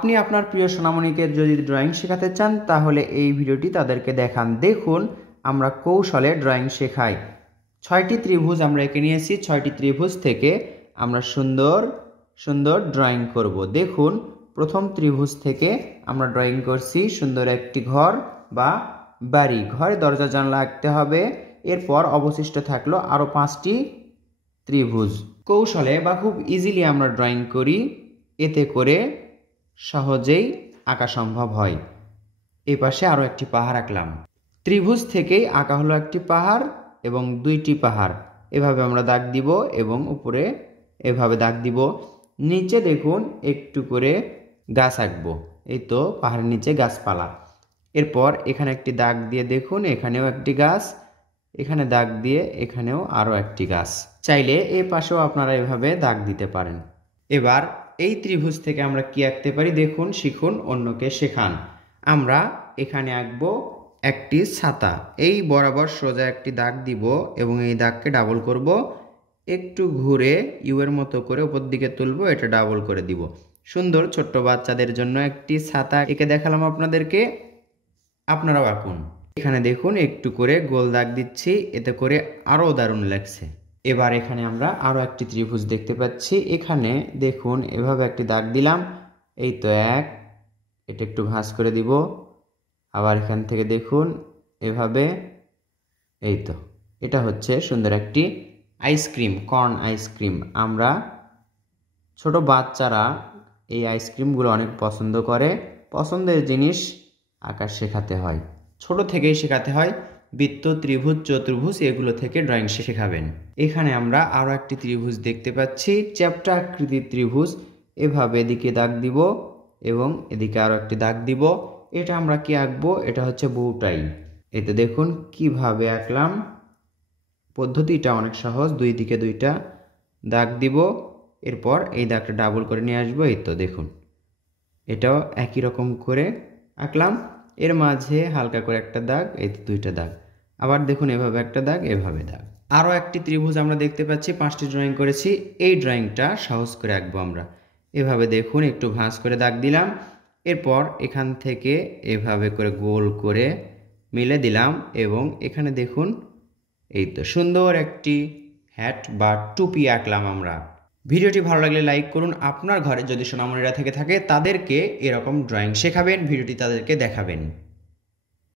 আপনি আপনার প্রিয় সোনামণিকে যদি ড্রয়িং শেখাতে চান তাহলে এই ভিডিওটি তাদেরকে দেখান। দেখুন আমরা কৌশলে ড্রয়িং শেখাই। 6টি ত্রিভুজ আমরা এঁকে নিয়েছি। 6টি ত্রিভুজ থেকে আমরা সুন্দর সুন্দর ড্রয়িং করব। দেখুন প্রথম ত্রিভুজ থেকে আমরা ড্রয়িং করছি সুন্দর একটি ঘর বা বাড়ি। ঘরে দরজা জানলা আঁকতে হবে। এরপর অবশিষ্ট থাকলো আরও 5টি ত্রিভুজ। কৌশলে বা খুব ইজিলি আমরা ড্রয়িং করি, এতে করে সহজেই আঁকা সম্ভব হয়। এই পাশে আরও একটি পাহাড় আঁকলাম। ত্রিভুজ থেকেই আঁকা হলো একটি পাহাড় এবং 2টি পাহাড়। এভাবে আমরা দাগ দিব এবং উপরে এভাবে দাগ দিব। নিচে দেখুন একটু করে গাছ আঁকবো। এই তো পাহাড়ের নিচে গাছপালা। এরপর এখানে একটি দাগ দিয়ে দেখুন এখানেও একটি গাছ, এখানে দাগ দিয়ে এখানেও আরও একটি গাছ। চাইলে এ পাশেও আপনারা এভাবে দাগ দিতে পারেন। এবার এই ত্রিভুজ থেকে আমরা কি আঁকতে পারি দেখুন, শিখুন, অন্যকে শেখান। আমরা এখানে আঁকবো একটি ছাতা। এই বরাবর সোজা একটি দাগ দিব এবং এই দাগকে ডাবল করব। একটু ঘুরে ইউ এর মতো করে উপর দিকে তুলবো, এটা ডাবল করে দিব। সুন্দর ছোট্ট বাচ্চাদের জন্য একটি ছাতা এঁকে দেখালাম আপনাদেরকে। আপনারাও আঁকুন। এখানে দেখুন একটু করে গোল দাগ দিচ্ছি, এতে করে আরও দারুণ লাগছে। এবার এখানে আমরা আরও একটি ত্রিভুজ দেখতে পাচ্ছি। এখানে দেখুন এভাবে একটি দাগ দিলাম। এই তো এটা একটু ভাঁজ করে দিব। আবার এখান থেকে দেখুন এভাবে, এই তো এটা হচ্ছে সুন্দর একটি আইসক্রিম, কর্ন আইসক্রিম। আমরা ছোট বাচ্চারা এই আইসক্রিমগুলো অনেক পছন্দ করে। পছন্দের জিনিস আঁকা শেখাতে হয়, ছোট থেকেই শেখাতে হয়। বৃত্ত, ত্রিভুজ, চতুর্ভুজ এগুলো থেকে ড্রয়িং শেখাবেন। এখানে আমরা আরও একটি ত্রিভুজ দেখতে পাচ্ছি, চ্যাপ্টা আকৃতির ত্রিভুজ। এভাবে এদিকে দাগ দিব এবং এদিকে আরও একটি দাগ দিব। এটা আমরা কি আঁকবো, এটা হচ্ছে বউটাই। এতে দেখুন কিভাবে আঁকলাম। পদ্ধতিটা অনেক সহজ। 2 দিকে 2টা দাগ দিব, এরপর এই দাগটা ডাবল করে নিয়ে আসবো। এই তো দেখুন এটাও একই রকম করে আঁকলাম। এর মাঝে হালকা করে একটা দাগ, এই 2টা দাগ। আবার দেখুন এভাবে একটা দাগ, এভাবে দাগ। আরও একটি ত্রিভুজ আমরা দেখতে পাচ্ছি। 5টি ড্রয়িং করেছি। এই ড্রয়িংটা সহজ করে আঁকবো আমরা। এভাবে দেখুন একটু ভাঁজ করে দাগ দিলাম। এরপর এখান থেকে এভাবে করে গোল করে মিলে দিলাম এবং এখানে দেখুন এই তো সুন্দর একটি হ্যাট বা টুপি আঁকলাম আমরা। ভিডিওটি ভালো লাগলে লাইক করুন। আপনার ঘরে যদি সোনামণিরা থেকে থাকে তাদেরকে এরকম ড্রয়িং শেখাবেন, ভিডিওটি তাদেরকে দেখাবেন।